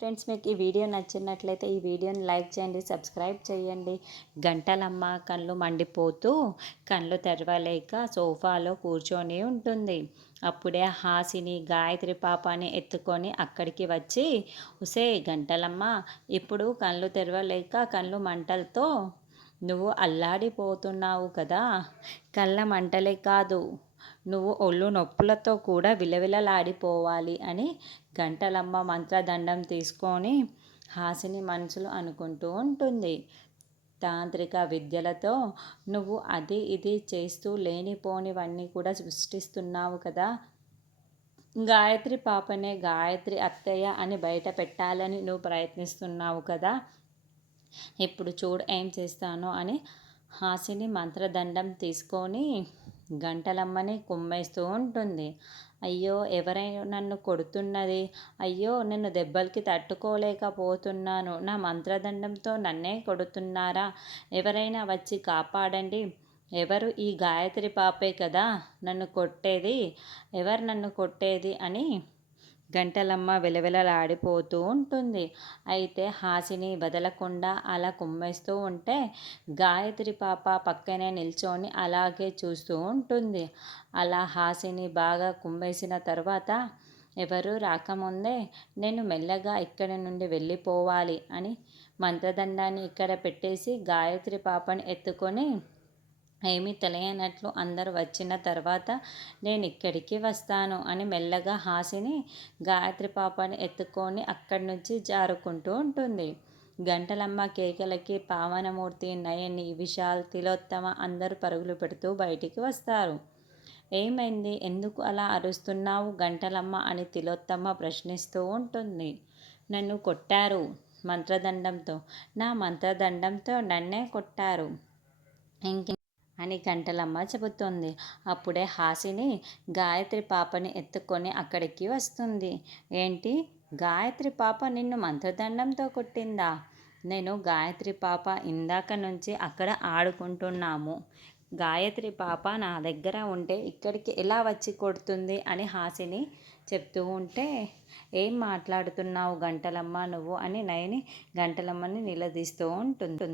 Friends, మీకు ఈ video నచ్చినట్లయితే ఈ వీడియోని లైక్ చేయండి, సబ్స్క్రైబ్ చేయండి. గంటలమ్మ కళ్ళు మండిపోతూ కళ్ళు తెరవలేక సోఫాలో కూర్చొని ఉంటుంది. అప్పుడే హాసిని గాయత్రి పాపని ఎత్తుకొని అక్కడికి వచ్చి, ఉసే గంటలమ్మ, ఇప్పుడు కళ్ళు తెరవలేక కళ్ళు మంటలతో నువ్వు అల్లాడిపోతున్నావు కదా. కళ్ళ మంటలే కాదు, నువ్వు ఒళ్ళు నొప్పులతో కూడా విలవిలలాడిపోవాలి అని గంటలమ్మ మంత్రదండం తీసుకొని హాసిని మనసులో అనుకుంటూ ఉంటుంది. తాంత్రిక విద్యలతో నువ్వు అది ఇది చేస్తూ లేనిపోనివన్నీ కూడా సృష్టిస్తున్నావు కదా. గాయత్రి పాపనే గాయత్రి అత్తయ్య అని బయట పెట్టాలని నువ్వు ప్రయత్నిస్తున్నావు కదా. ఇప్పుడు చూడు ఏం చేస్తానో అని హాసిని మంత్రదండం తీసుకొని గంటలమ్మని కుమ్మేస్తూ ఉంటుంది. అయ్యో, ఎవరైనా నన్ను కొడుతున్నది, అయ్యో నేను దెబ్బలకి తట్టుకోలేకపోతున్నాను, నా మంత్రదండంతో నన్నే కొడుతున్నారా, ఎవరైనా వచ్చి కాపాడండి. ఎవరు? ఈ గాయత్రి పాపే కదా నన్ను కొట్టేది, ఎవరు నన్ను కొట్టేది అని గంటలమ్మ విలవిలలాడిపోతూ ఉంటుంది. అయితే హాసిని వదలకుండా అలా కుమ్మేస్తూ ఉంటే గాయత్రి పాప పక్కనే నిల్చొని అలాగే చూస్తూ ఉంటుంది. అలా హాసిని బాగా కుమ్మేసిన తర్వాత, ఎవరు రాకముందే నేను మెల్లగా ఇక్కడి నుండి వెళ్ళిపోవాలి అని మంత్రదండాన్ని ఇక్కడ పెట్టేసి గాయత్రి పాపని ఎత్తుకొని ఏమీ తెలియనట్లు అందరూ వచ్చిన తర్వాత నేను ఇక్కడికి వస్తాను అని మెల్లగా హాసిని గాయత్రి పాపని ఎత్తుకొని అక్కడి నుంచి జారుకుంటూ ఉంటుంది. గంటలమ్మ కేకలకి పావనమూర్తి, నయని, విశాల్, తిలోత్తమ అందరూ పరుగులు పెడుతూ బయటికి వస్తారు. ఏమైంది, ఎందుకు అలా అరుస్తున్నావు గంటలమ్మ అని తిలోత్తమ ప్రశ్నిస్తూ ఉంటుంది. నన్ను కొట్టారు మంత్రదండంతో, నా మంత్రదండంతో నన్నే కొట్టారు ఇంక అని గంటలమ్మ చెబుతుంది. అప్పుడే హాసిని గాయత్రి పాపని ఎత్తుకొని అక్కడికి వస్తుంది. ఏంటి, గాయత్రి పాప నిన్ను మంత్రదండంతో కొట్టిందా? నేను గాయత్రి పాప ఇందాక నుంచి అక్కడ ఆడుకుంటున్నాము. గాయత్రి పాప నా దగ్గర ఉంటే ఇక్కడికి ఎలా వచ్చి కొడుతుంది అని హాసిని చెప్తూ ఉంటే, ఏం మాట్లాడుతున్నావు గంటలమ్మ నువ్వు అని నయని గంటలమ్మని నిలదీస్తూ ఉంటుంది.